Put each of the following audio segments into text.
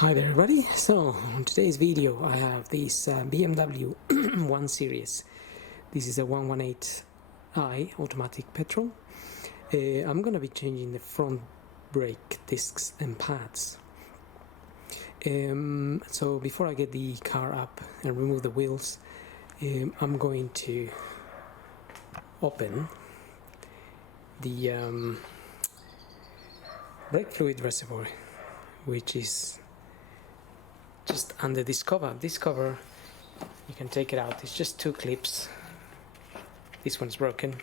Hi there everybody, so in today's video I have this BMW 1 Series. This is a 118i automatic petrol. I'm gonna be changing the front brake discs and pads. So before I get the car up and remove the wheels, I'm going to open the brake fluid reservoir, which is just under this cover. This cover, you can take it out. It's just two clips. This one's broken.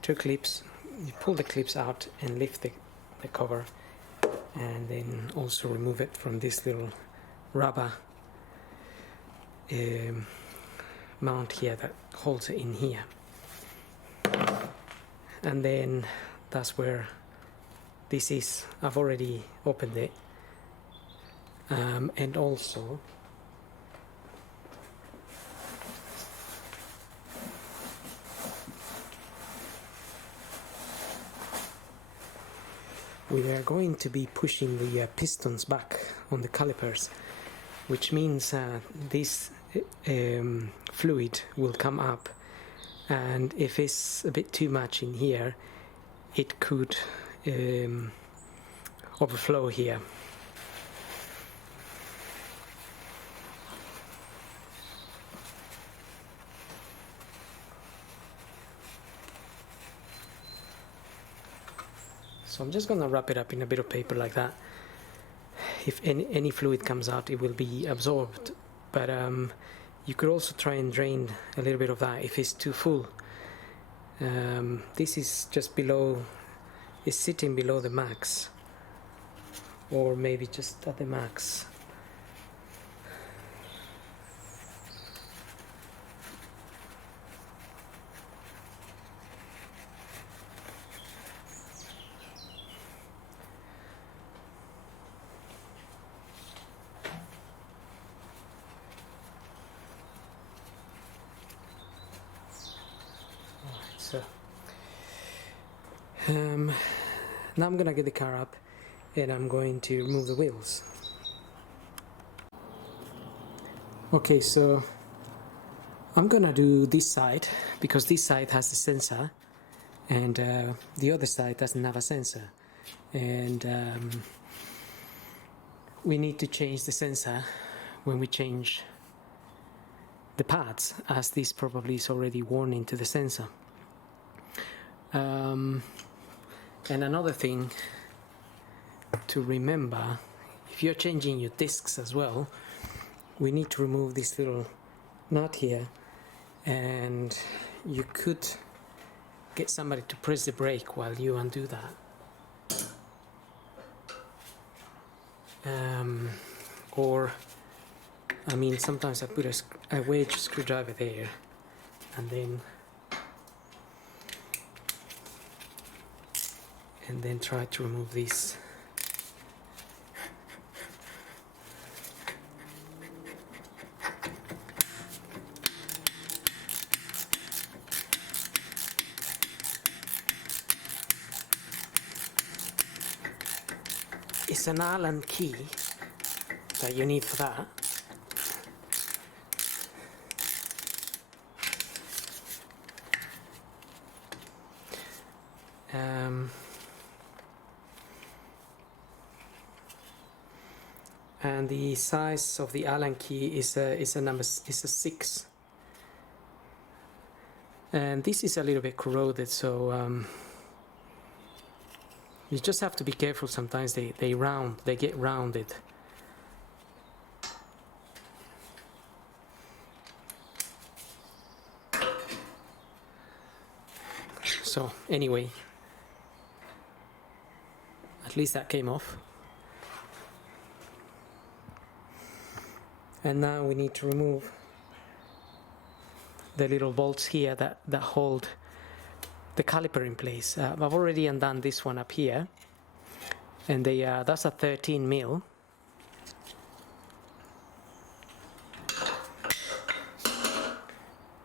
Two clips. You pull the clips out and lift the cover, and then also remove it from this little rubber mount here that holds it in here. And then that's where this is. I've already opened it. And also we are going to be pushing the pistons back on the calipers, which means this fluid will come up, and if it's a bit too much in here, it could overflow here. So I'm just going to wrap it up in a bit of paper like that. If any fluid comes out, it will be absorbed. But you could also try and drain a little bit of that if it's too full. This is just below, it's sitting below the max, or maybe just at the max. So now I'm gonna get the car up and I'm going to remove the wheels. Okay, so I'm gonna do this side because this side has the sensor and the other side doesn't have a sensor, and we need to change the sensor when we change the pads, as this probably is already worn into the sensor. And another thing to remember, if you're changing your discs as well, we need to remove this little nut here, and you could get somebody to press the brake while you undo that. Or, I mean, sometimes I put a wedge screwdriver there and then try to remove this. It's an Allen key that you need for that. And the size of the Allen key is a 6, and this is a little bit corroded, so you just have to be careful. Sometimes they get rounded. So anyway, at least that came off. And now we need to remove the little bolts here that hold the caliper in place. I've already undone this one up here, and that's a 13 mil.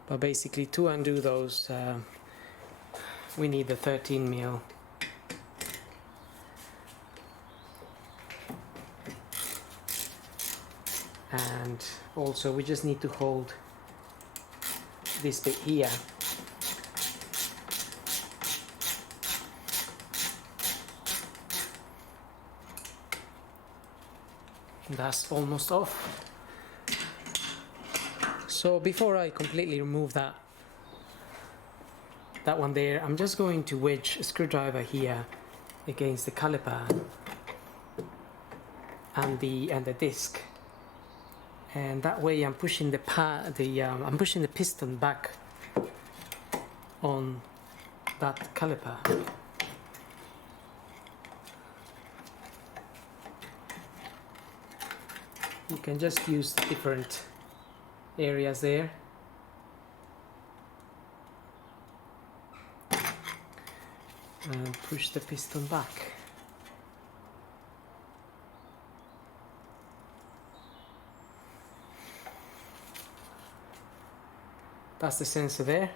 But basically, to undo those, we need the 13 mil. and also we just need to hold this bit here. That's almost off. So before I completely remove that one there, I'm just going to wedge a screwdriver here against the caliper and the disc, and that way I'm pushing I'm pushing the piston back on that caliper. You can just use the different areas there. And push the piston back. That's the sensor there.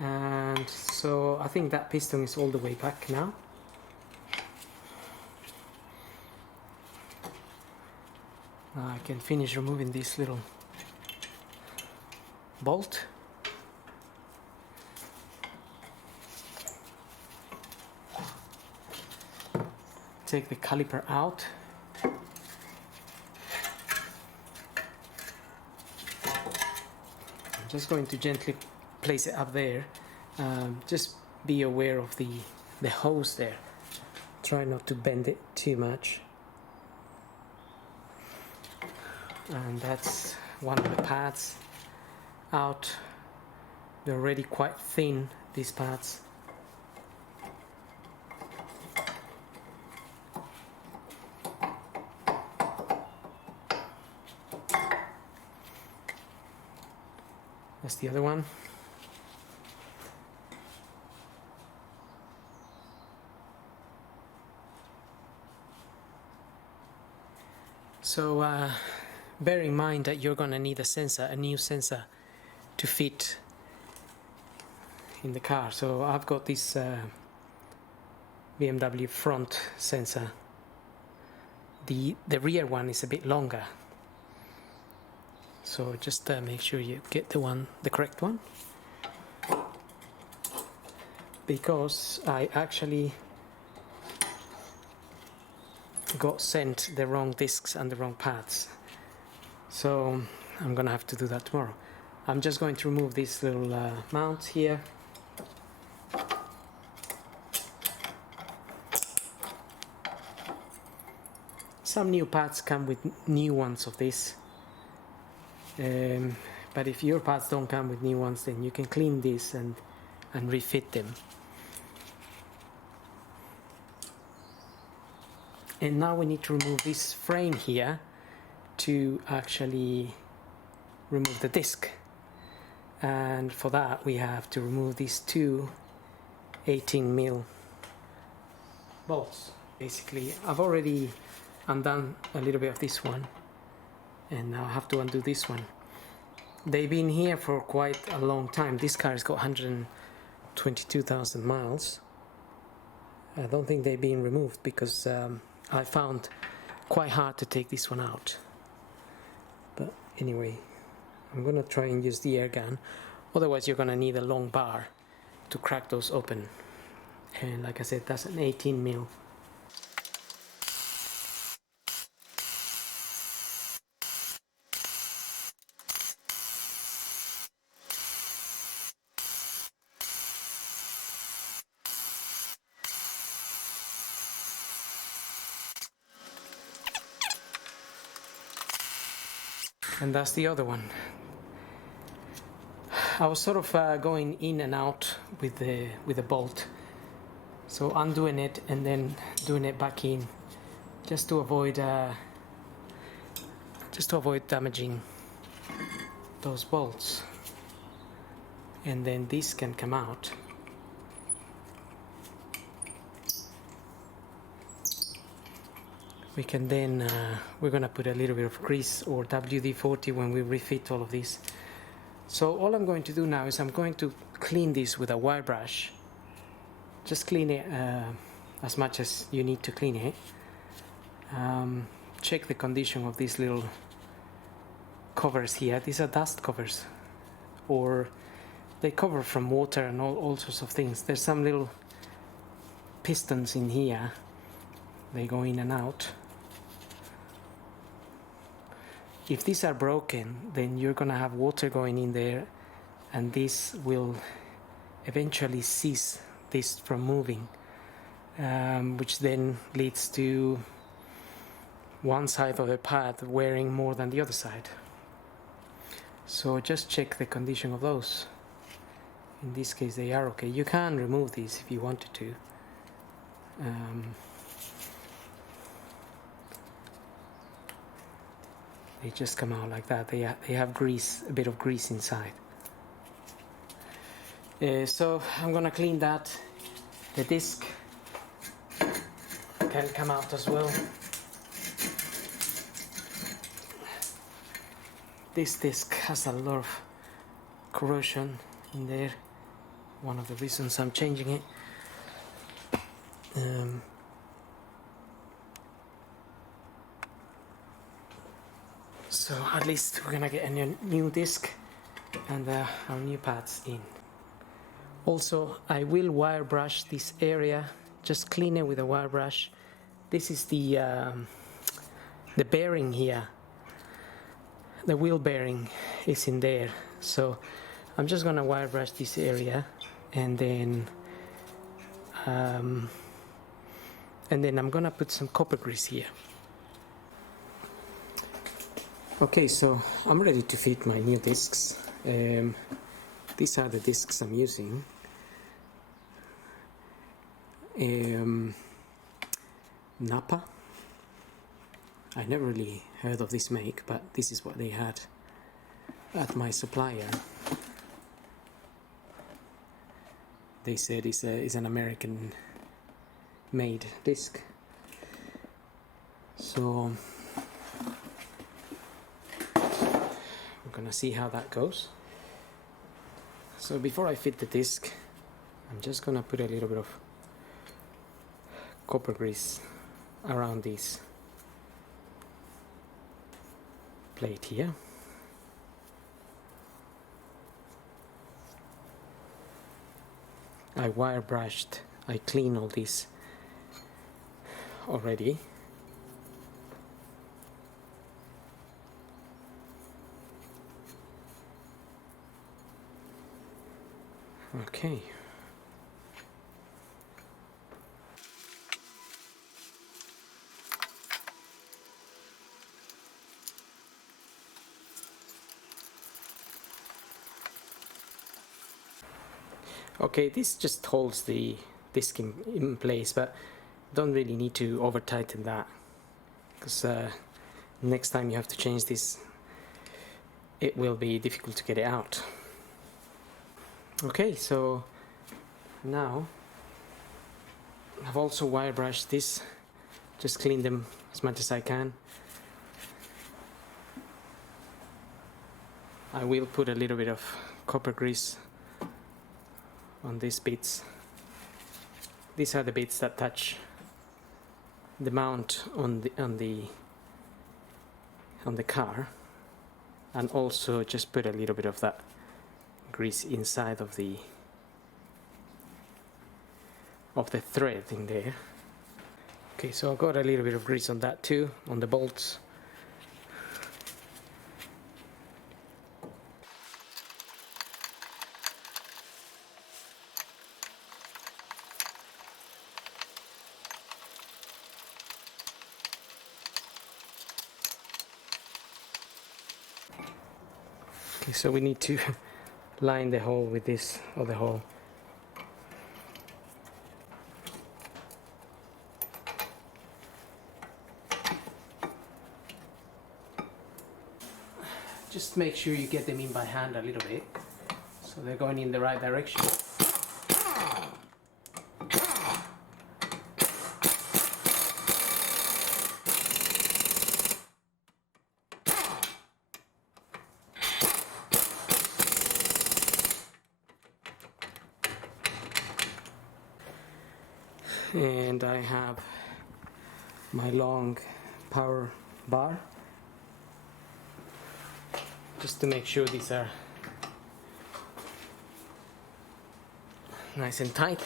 And so I think that piston is all the way back now. Now I can finish removing this little bolt. Take the caliper out. I'm just going to gently place it up there. Just be aware of the hose there. Try not to bend it too much. And that's one of the pads out. They're already quite thin, these pads. That's the other one. So bear in mind that you're going to need a new sensor to fit in the car. So I've got this BMW front sensor. The rear one is a bit longer. So just make sure you get the correct one, because I actually got sent the wrong discs and the wrong pads. So I'm gonna have to do that tomorrow. I'm just going to remove this little mount here. Some new pads come with new ones of this. But if your pads don't come with new ones, then you can clean this and refit them. And now we need to remove this frame here to actually remove the disc. And for that we have to remove these two 18mm bolts. Basically, I've already undone a little bit of this one, and now I have to undo this one. They've been here for quite a long time. This car has got 122,000 miles. I don't think they've been removed because I found quite hard to take this one out. But anyway, I'm gonna try and use the air gun. Otherwise you're gonna need a long bar to crack those open. And like I said, that's an 18mm. And that's the other one. I was sort of going in and out with the bolt, so undoing it and then doing it back in, just to avoid damaging those bolts. And then this can come out. We can then, we're gonna put a little bit of grease or WD-40 when we refit all of this. So all I'm going to do now is I'm going to clean this with a wire brush. Just clean it as much as you need to clean it. check the condition of these little covers here. These are dust covers, or they cover from water and all sorts of things. There's some little pistons in here, they go in and out. If these are broken, then you're gonna have water going in there, and this will eventually cease this from moving, which then leads to one side of the pad wearing more than the other side. So just check the condition of those. In this case they are okay. You can remove these if you wanted to. They just come out like that. They have grease, a bit of grease inside. So I'm gonna clean that. The disc can come out as well. This disc has a lot of corrosion in there. One of the reasons I'm changing it. So at least we're gonna get a new disc and our new pads in. Also, I will wire brush this area, just clean it with a wire brush. This is the bearing here. The wheel bearing is in there, so I'm just gonna wire brush this area, and then I'm gonna put some copper grease here. Okay, so I'm ready to fit my new discs. These are the discs I'm using. Napa. I never really heard of this make, but this is what they had at my supplier. They said it's an American made disc. So we're gonna see how that goes. So before I fit the disc, I'm just gonna put a little bit of copper grease around this plate here. I wire brushed, I clean all this already. Okay. Okay, this just holds the disc in place, but don't really need to over tighten that, because next time you have to change this, it will be difficult to get it out. Okay, so now I've also wire brushed this, just clean them as much as I can. I will put a little bit of copper grease on these bits. These are the bits that touch the mount on the car, and also just put a little bit of that grease inside of the thread in there. Okay, so I got a little bit of grease on that too, on the bolts. Okay, so we need to line the hole with this other hole. Just make sure you get them in by hand a little bit, so they're going in the right direction. And I have my long power bar, just to make sure these are nice and tight.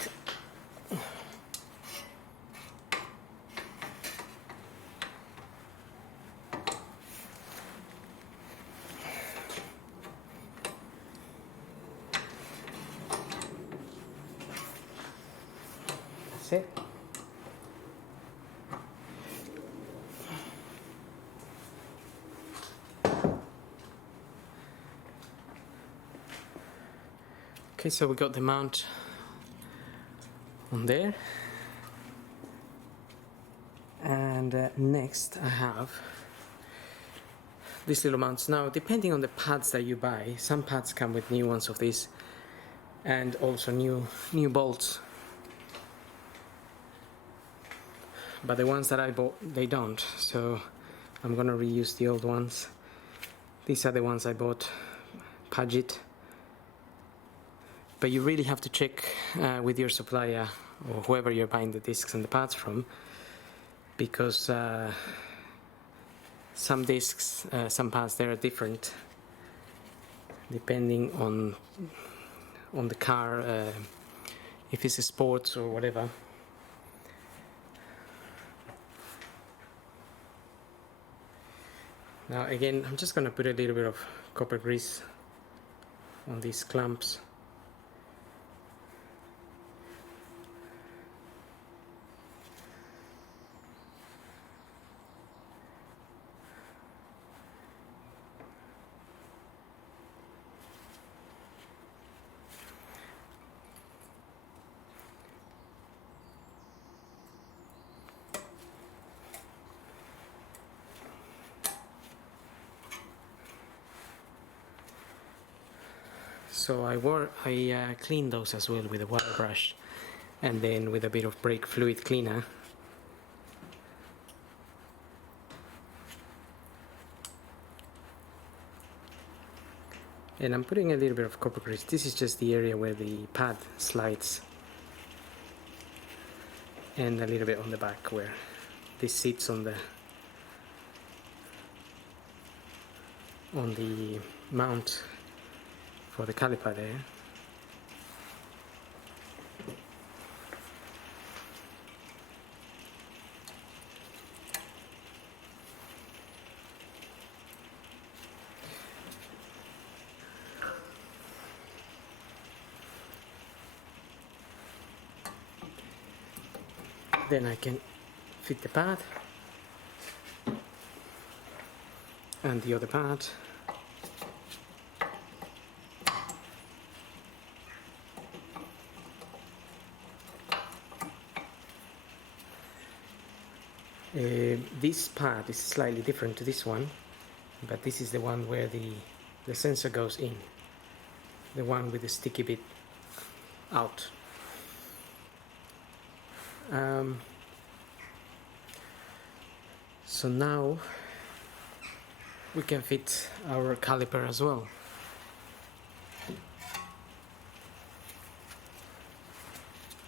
That's it. Okay, so we got the mount on there, and next I have these little mounts. Now, depending on the pads that you buy, some pads come with new ones of these, and also new bolts. But the ones that I bought, they don't, so I'm gonna reuse the old ones. These are the ones I bought, Paget. But you really have to check with your supplier or whoever you're buying the discs and the pads from, because some discs, some pads, they are different depending on the car, if it's a sports or whatever. Now again, I'm just going to put a little bit of copper grease on these clamps. So I cleaned those as well with a water brush, and then with a bit of brake fluid cleaner. And I'm putting a little bit of copper grease. This is just the area where the pad slides, and a little bit on the back where this sits on the mount for the caliper there. Then I can fit the pad and the other pad. This pad is slightly different to this one, but this is the one where the sensor goes in, the one with the sticky bit out. So now we can fit our caliper as well.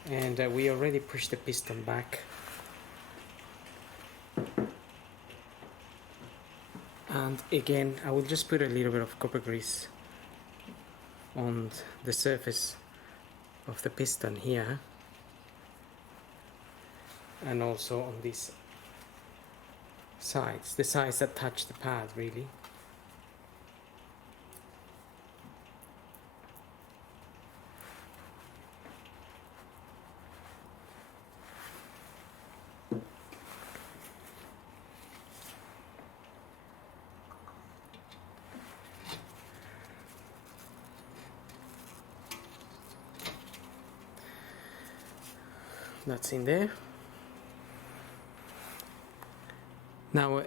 And we already pushed the piston back. And again, I will just put a little bit of copper grease on the surface of the piston here, and also on these sides, the sides that touch the pad really. That's in there. Now,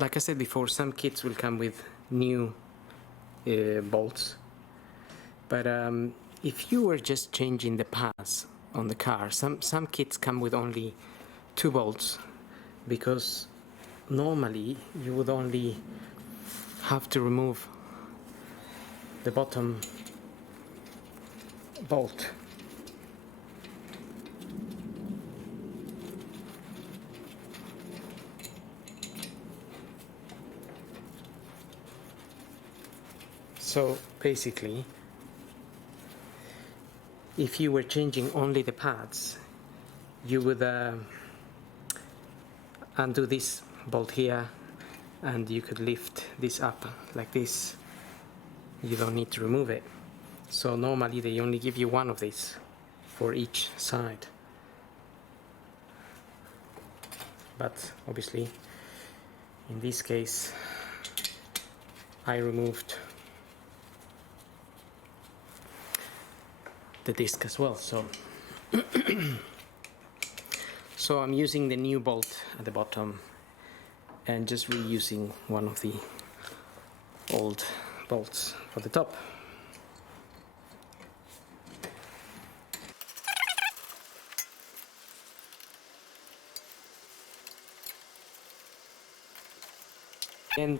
like I said before, some kits will come with new bolts, but if you were just changing the pads on the car, some kits come with only 2 bolts, because normally you would only have to remove the bottom bolt. So basically, if you were changing only the pads, you would undo this bolt here, and you could lift this up like this. You don't need to remove it. So normally they only give you one of these for each side. But obviously, in this case, I removed the disc as well. So so I'm using the new bolt at the bottom and just reusing one of the old bolts for the top. And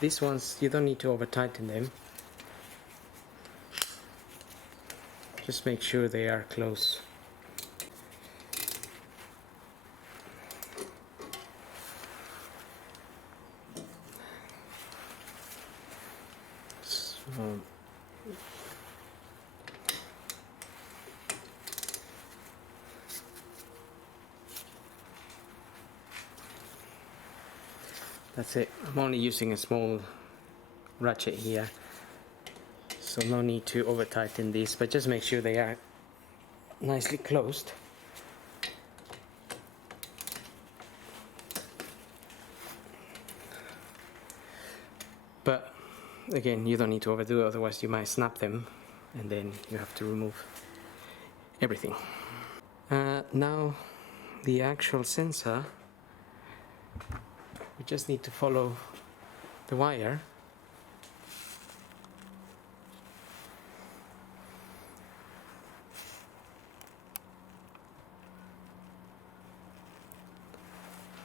these ones, you don't need to over tighten them. Just make sure they are close. So, that's it. I'm only using a small ratchet here, so no need to over tighten these, but just make sure they are nicely closed. But again, you don't need to overdo it, otherwise you might snap them and then you have to remove everything. Now the actual sensor, we just need to follow the wire.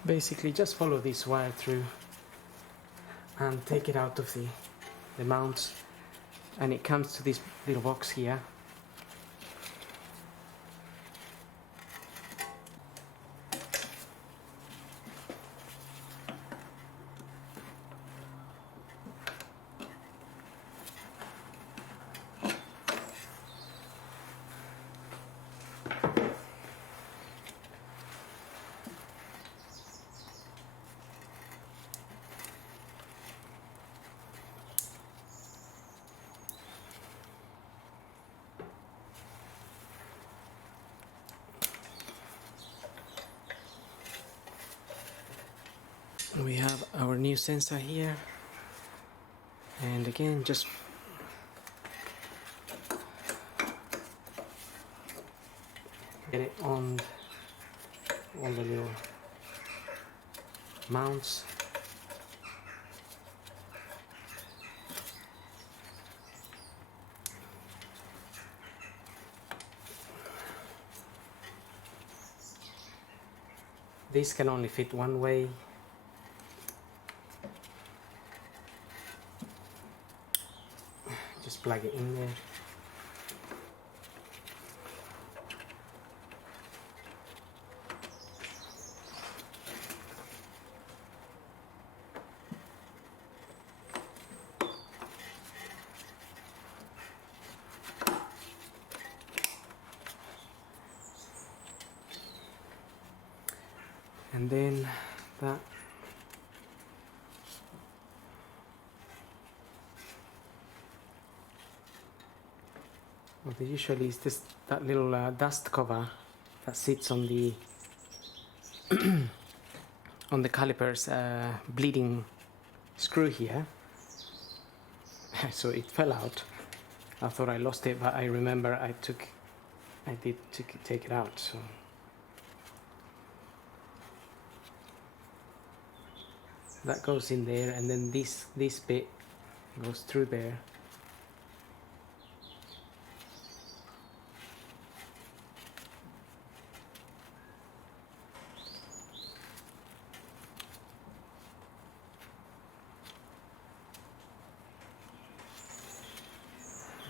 Basically just follow this wire through and take it out of the mounts, and it comes to this little box here. We have our new sensor here, and again just get it on all the little mounts. This can only fit one way. Just plug it in there. And then that usually is this that little dust cover that sits on the on the caliper's bleeding screw here. So it fell out. I thought I lost it, but I remember I did take it out. So that goes in there, and then this bit goes through there.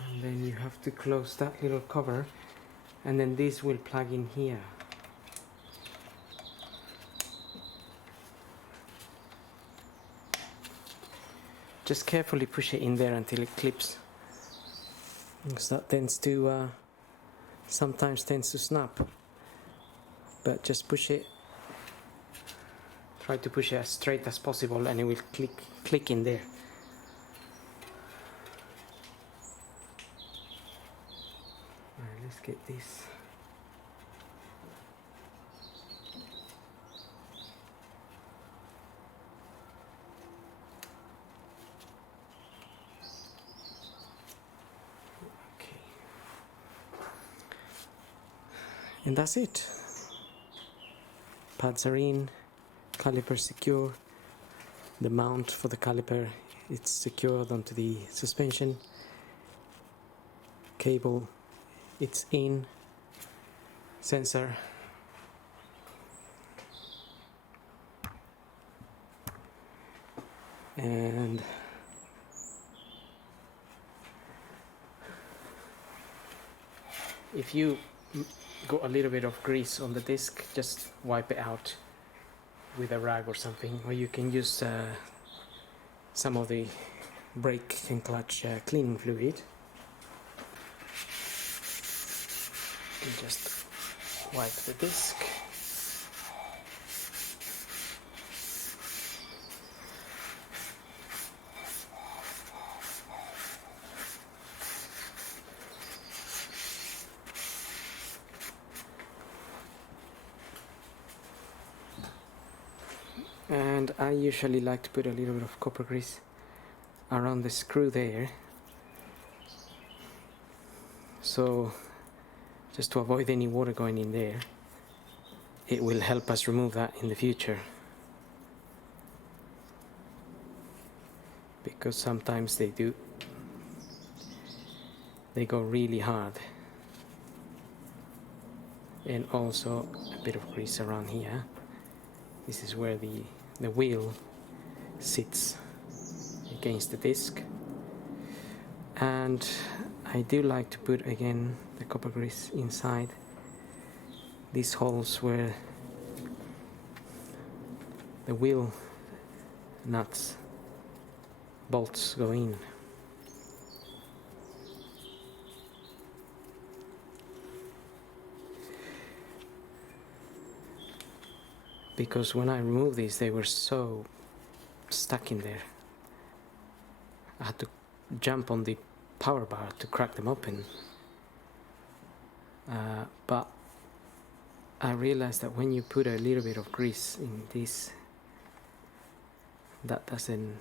And then you have to close that little cover, and then this will plug in here. just carefully push it in there until it clips, because that tends to sometimes tends to snap. But just push it, try to push it as straight as possible, and it will click in there. Alright, let's get this. And that's it. Pads are in, caliper secure, the mount for the caliper, it's secured onto the suspension, cable, it's in, sensor, and if you got a little bit of grease on the disc, just wipe it out with a rag or something, or you can use some of the brake and clutch cleaning fluid and just wipe the disc. And I usually like to put a little bit of copper grease around the screw there, so just to avoid any water going in there. It will help us remove that in the future, because sometimes they go really hard. And also a bit of grease around here. This is where the wheel sits against the disc, and I do like to put again the copper grease inside these holes where the wheel nuts, bolts go in. Because when I removed these, they were so stuck in there. I had to jump on the power bar to crack them open. But I realized that when you put a little bit of grease in this, that doesn't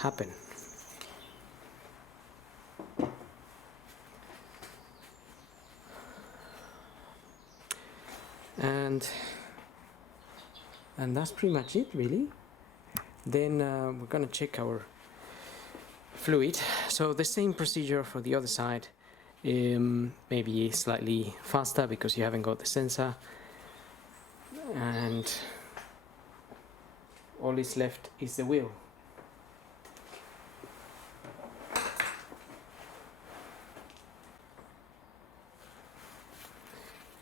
happen. And that's pretty much it, really. Then we're gonna check our fluid. So the same procedure for the other side, maybe slightly faster because you haven't got the sensor, and all is left is the wheel.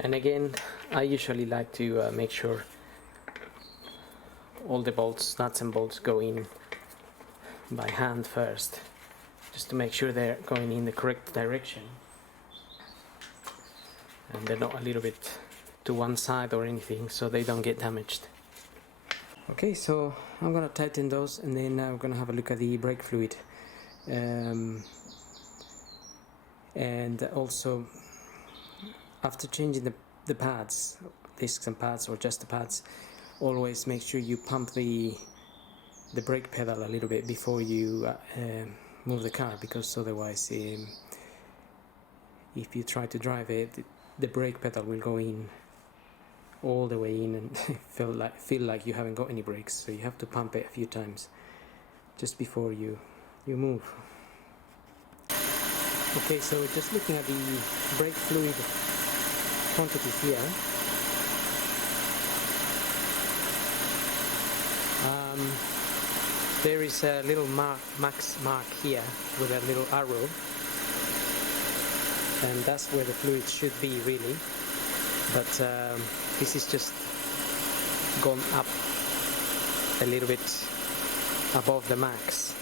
And again, I usually like to make sure all the bolts, nuts and bolts go in by hand first, just to make sure they're going in the correct direction and they're not a little bit to one side or anything, so they don't get damaged. Okay, so I'm gonna tighten those, and then we're gonna have a look at the brake fluid, and also after changing the pads, discs and pads, or just the pads, always make sure you pump the brake pedal a little bit before you move the car, because otherwise if you try to drive it, the brake pedal will go in all the way in and feel like you haven't got any brakes, so you have to pump it a few times just before you move. Okay, so just looking at the brake fluid quantity here, there is a little max mark here with a little arrow, and that's where the fluid should be really, but this is just gone up a little bit above the max,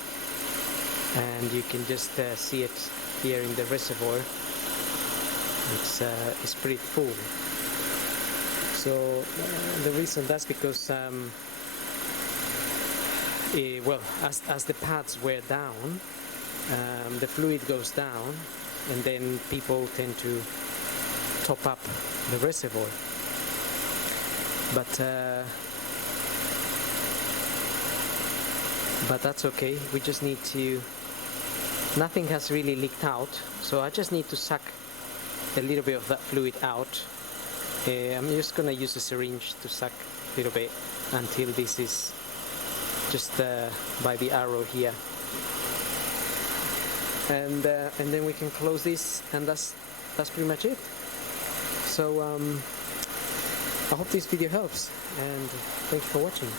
and you can just see it here in the reservoir. It's pretty full. So the reason that's because well, as the pads wear down, the fluid goes down, and then people tend to top up the reservoir. But that's okay. We just need to. Nothing has really leaked out, so I just need to suck a little bit of that fluid out. I'm just gonna use a syringe to suck a little bit until this is just by the arrow here, and then we can close this, and that's pretty much it. So I hope this video helps, and thanks for watching.